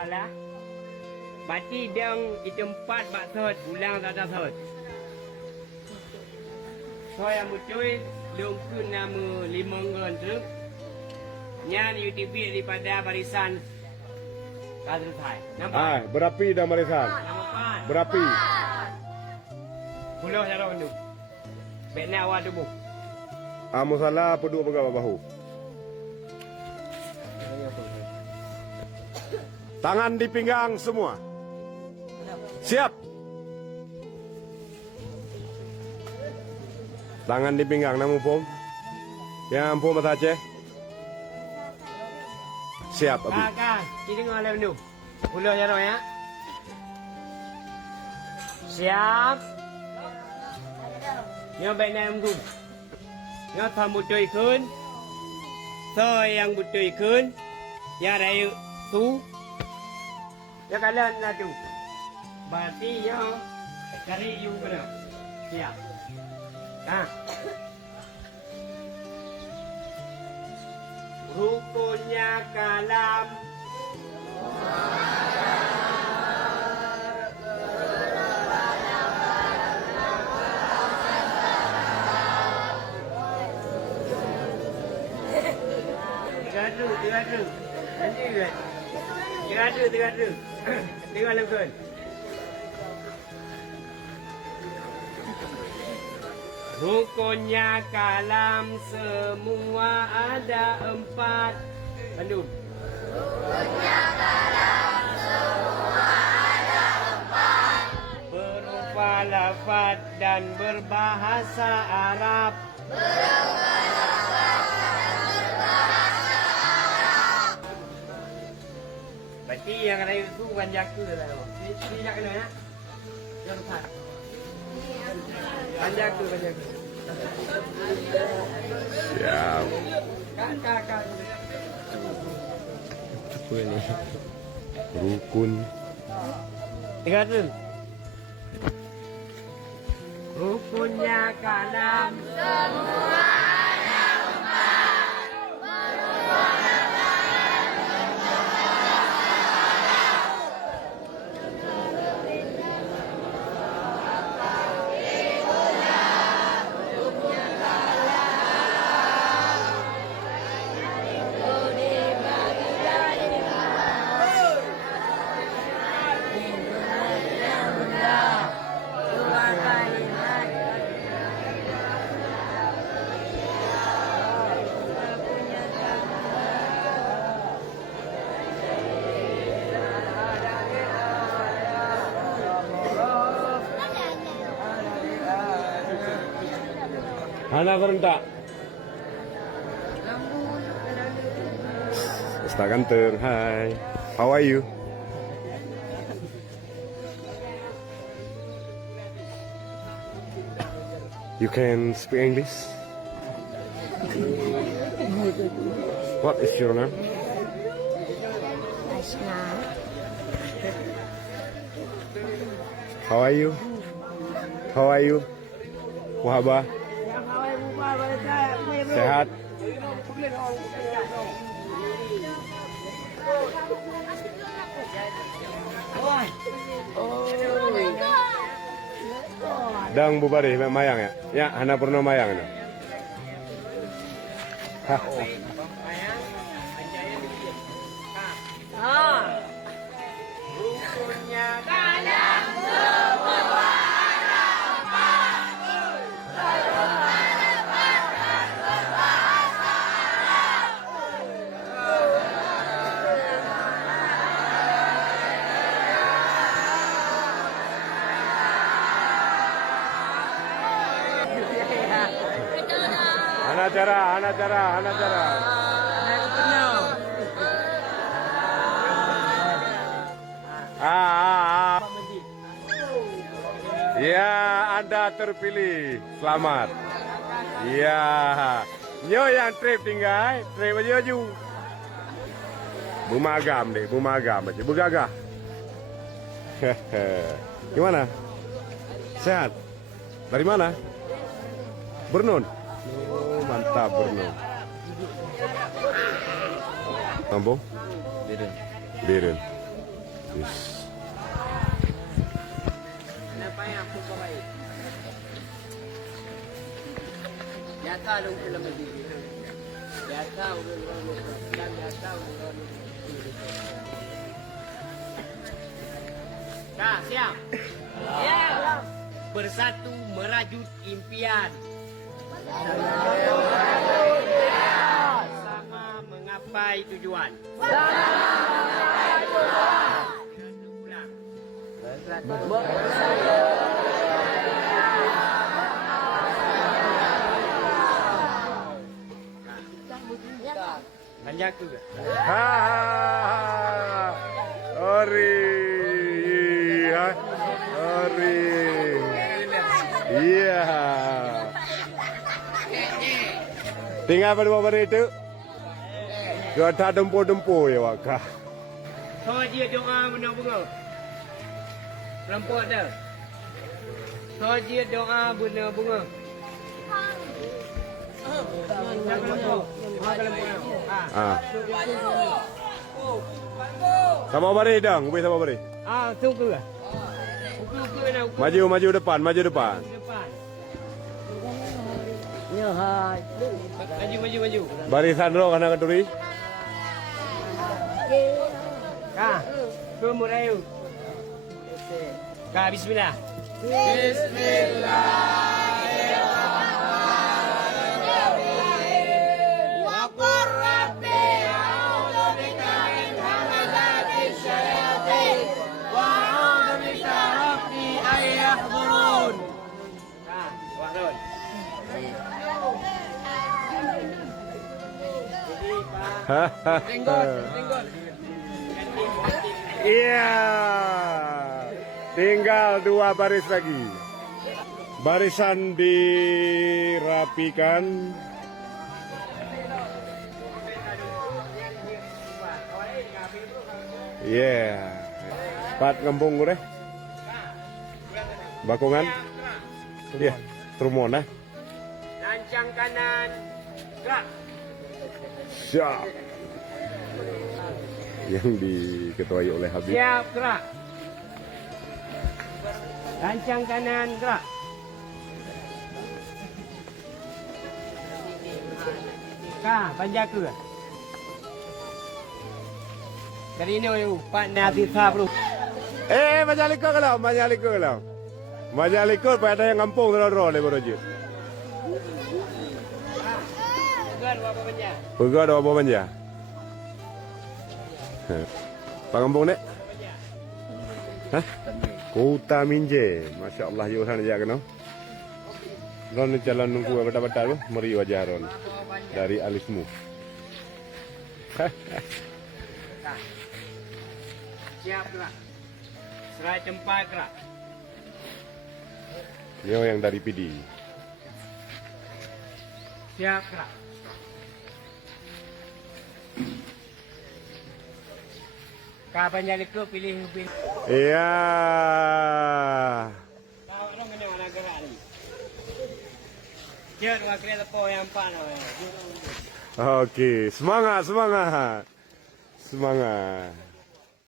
salah. Baca dang itu 4 bak sot, ulang tak ada sot. So yang muncul lungkun nama 5 ngon tu. Nyan UTV daripada barisan Kadrul Thai. Nampak? Berapi dan barisan. Nama 4. Berapi. Puluh cara tu. Bekna awal tubuh. Musala peduk pegang bahu. Tangan di pinggang semua. Siap. Tangan di pinggang namu pom. Yang pom mata Aceh. Siap abi. Kakak, kita dengar tu. Puluh cara ya. Siap. Nhớ bên này em cùng. Nhớ thầm một trời khơn. Thôi yang một trời khơn. Ya đây tu. Ya cái lên là tu. Berarti ya cari you benar. Siap. Nah. Rukunnya kalam. Tiga tu. Nanti kan. Tiga tu. Tengok langsung. Rukunnya kalam semua ada 4. Pandu. Rukunnya kalam semua ada 4. Berupa lafaz dan berbahasa Arab. Berarti yang ada itu bukan jaga lah. Ini jaga ya. Jangan lupa. Banjaku. Siap. Kakak. Apa ini? Rukun. Tiga tu. Rukunnya kalam semua ada 4. Hana berentak. Ustaz ganteng, hai. How are you? You can speak English? What is your name? How are you? How are you? Wahaba? Sehat? Dang bubari mayang ya? Ya, hana pernah mayang na. Rukunnya kalam semua. Hana cara. Ya, Anda terpilih. Selamat. Ya. Nyo yang trip tinggal, trip aja. Bumagam aja, begagah. Gimana? Sehat? Dari mana? Bernun. Oh, mantap Bernun. Kampung? Biren. Wis. Kenapa yang aku baik? Biasa dong film ini. Biasa udah. Kak, siap? Siap. Bersatu merajut impian. Sama menggapai tujuan. Ulang. Panjang tu ke? Ha. Ori. Ha. Ori. Iya. Tinggal berdua itu. Dua tak dempu-dempu ya waka. So dia doa benar bunga. Nampak dah. So dia doa benar bunga. Jangan lupa. Ah. Sama beri dong, ubi sama beri. Ah, tunggu lah. Ukur nak ukur. Maju depan, maju depan. Depan. Ya hai. Maju. Barisan roh kana keturi. Kah, mulai yuk. Kah, bismillah. Tengok. Iya. Tinggal 2 baris lagi. Barisan dirapikan. Yeah. Pat ngembung gue. Bakungan. Iya, Trumon nah. Lancang kanan. Gerak. Siap. Yang diketuai oleh Habib. Siap, gerak. Lancang kanan, gerak. Kah, panjaku. Kali ini oleh Pak Nazisa bro. Majalikut kalau. Majalikut pada yang kampung terlalu le bro je. Pegan apa banja? Pegang ada apa banja? Pak kampung nek? Hah? Kota Minje. Masya Allah yo sana jaga no. Ron jalan nunggu bata-bata tu, meri wajah Ron dari alismu. Siap gerak. Serai tempat gerak. Ini yang dari PD. Siap gerak. Kapan jadi ke pilih. Iya. Kau orang kena mana gerak ni. Jangan kau kena lepas yang panas. Okey, semangat.